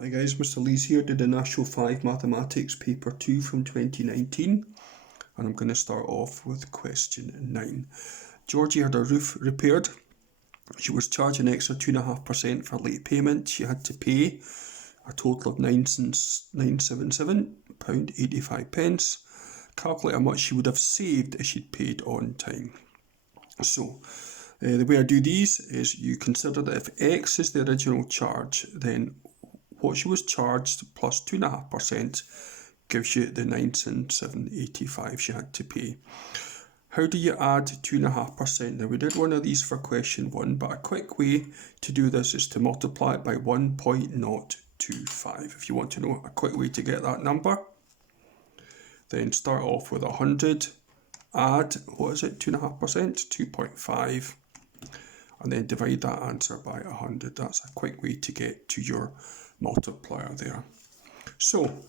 Hi guys, Mr. Lees here, did a National 5 Mathematics paper 2 from 2019, and I'm going to start off with question 9. Georgie had her roof repaired. She was charged an extra 2.5% for late payment. She had to pay a total of £977.85. Calculate how much she would have saved if she'd paid on time. So, the way I do these is you consider that if X is the original charge, then what she was charged plus 2.5% gives you the £977.85 she had to pay. How do you add 2.5%? Now we did one of these for question 1, but a quick way to do this is to multiply it by 1.025. If you want to know a quick way to get that number, then start off with 100, add, what is it, 2.5%, 2.5, and then divide that answer by 100. That's a quick way to get to your multiplier there. So,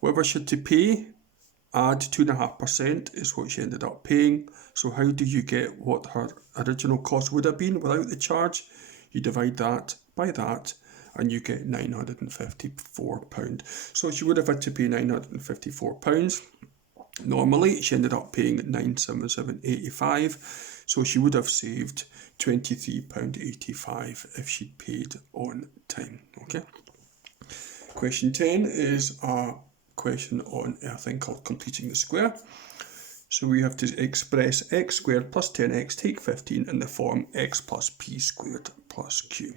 whatever she had to pay, add 2.5% is what she ended up paying. So how do you get what her original cost would have been without the charge? You divide that by that and you get £954. So she would have had to pay £954. Normally she ended up paying £977.85. So she would have saved £23.85 if she'd paid on time. Okay. Question 10 is a question on a thing called completing the square. So we have to express x squared plus 10x take 15 in the form x plus p squared plus q.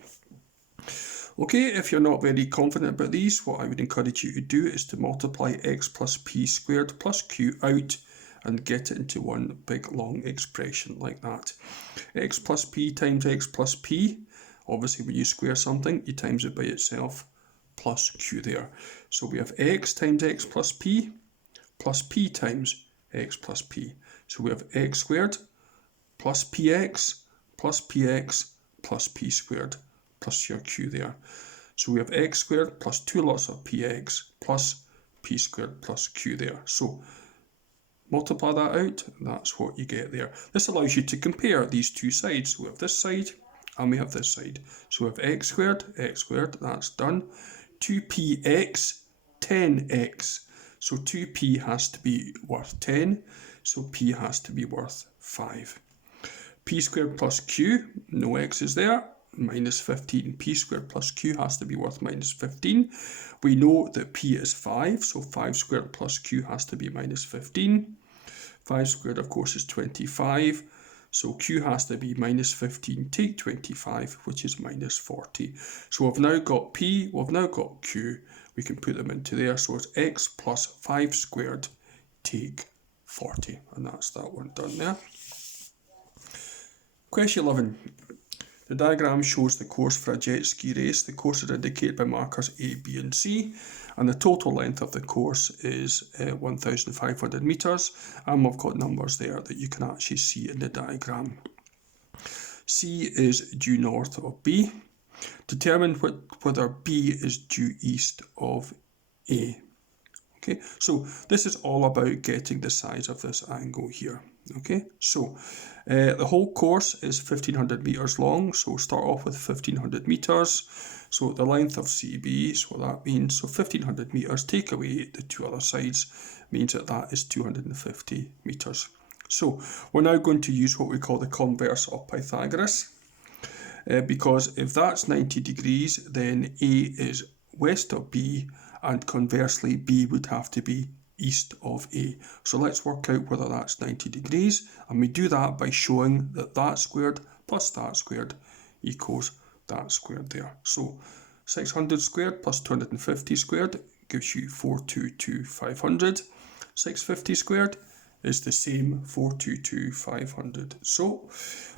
Okay, if you're not very confident about these, what I would encourage you to do is to multiply x plus p squared plus q out and get it into one big long expression like that. X plus p times x plus p, obviously when you square something, you times it by itself, plus q there. So we have x times x plus p times x plus p. So we have x squared plus px plus p squared plus your q there. So we have x squared plus 2 lots of px plus p squared plus q there. So multiply that out, that's what you get there. This allows you to compare these two sides. We have this side and we have this side. So we have x squared, that's done. 2px, 10x. So 2p has to be worth 10, so p has to be worth 5. P squared plus q, no x is there, minus 15. P squared plus q has to be worth minus 15. We know that p is 5, so 5 squared plus q has to be minus 15. 5 squared, of course, is 25. So q has to be minus 15 take 25, which is minus 40. So we've now got p, we've now got q. We can put them into there. So it's x plus 5 squared take 40. And that's that one done there. Question 11. The diagram shows the course for a jet ski race. The course is indicated by markers A, B and C. And the total length of the course is 1,500 metres. And we've got numbers there that you can actually see in the diagram. C is due north of B. Determine whether B is due east of A. Okay, so this is all about getting the size of this angle here. Okay, so the whole course is 1,500 metres long, so start off with 1,500 metres. So the length of CB is what that means. So 1,500 metres, take away the two other sides, means that that is 250 metres. So we're now going to use what we call the converse of Pythagoras. Because if that's 90 degrees, then A is west of B, and conversely B would have to be east of A. So let's work out whether that's 90 degrees, and we do that by showing that that squared plus that squared equals that squared there. So 600 squared plus 250 squared gives you 422,500. 650 squared is the same 422,500. So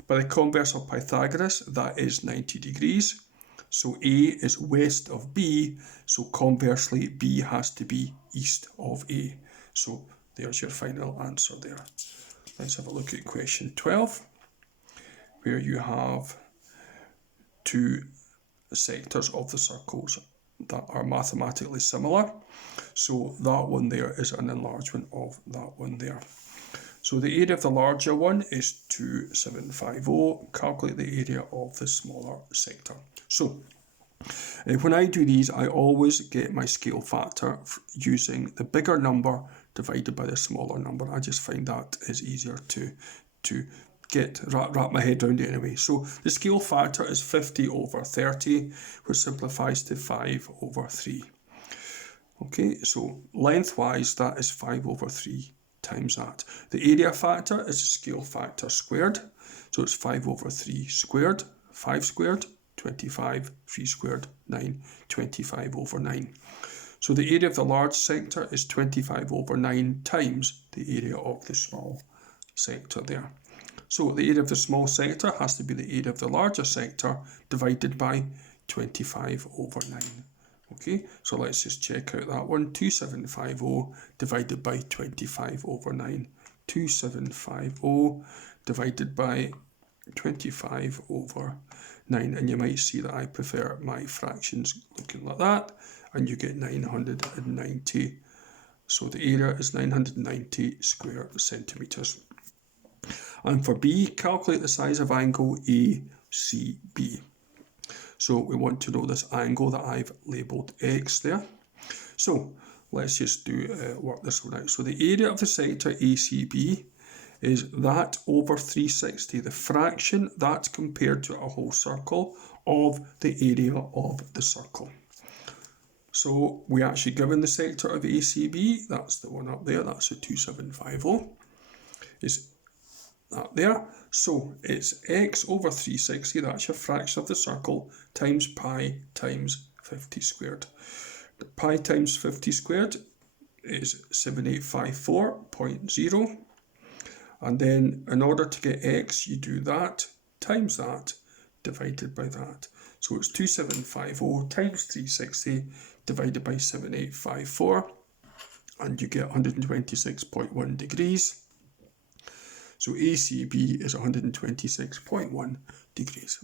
by the converse of Pythagoras, that is 90 degrees. So A is west of B, so conversely B has to be east of A. So there's your final answer there. Let's have a look at question 12, where you have two sectors of the circles that are mathematically similar. So that one there is an enlargement of that one there. So the area of the larger one is 2750. Calculate the area of the smaller sector. So When I do these, I always get my scale factor using the bigger number divided by the smaller number. I just find that is easier to wrap my head around anyway. So the scale factor is 50 over 30, which simplifies to 5 over 3. Okay, so lengthwise, that is 5 over 3 times that. The area factor is the scale factor squared. So it's 5 over 3 squared, 5 squared, 25, 3 squared, 9, 25 over 9. So the area of the large sector is 25 over 9 times the area of the small sector there. So the area of the small sector has to be the area of the larger sector divided by 25 over 9. Okay, so let's just check out that one. 2750 divided by 25 over 9. 2750 divided by 25 over 9. And you might see that I prefer my fractions looking like that. And you get 990. So the area is 990 square centimetres. And for B, calculate the size of angle ACB. So we want to know this angle that I've labelled X there. So let's just work this one out. So the area of the sector ACB is that over 360, the fraction that's compared to a whole circle of the area of the circle. So we actually given the sector of ACB, that's the one up there, that's the 2750, is that there. So it's x over 360, that's your fraction of the circle, times pi times 50 squared. Pi times 50 squared is 7854.0. And then in order to get x, you do that times that divided by that. So it's 2750 times 360 divided by 7854, and you get 126.1 degrees. So ACB is 126.1 degrees.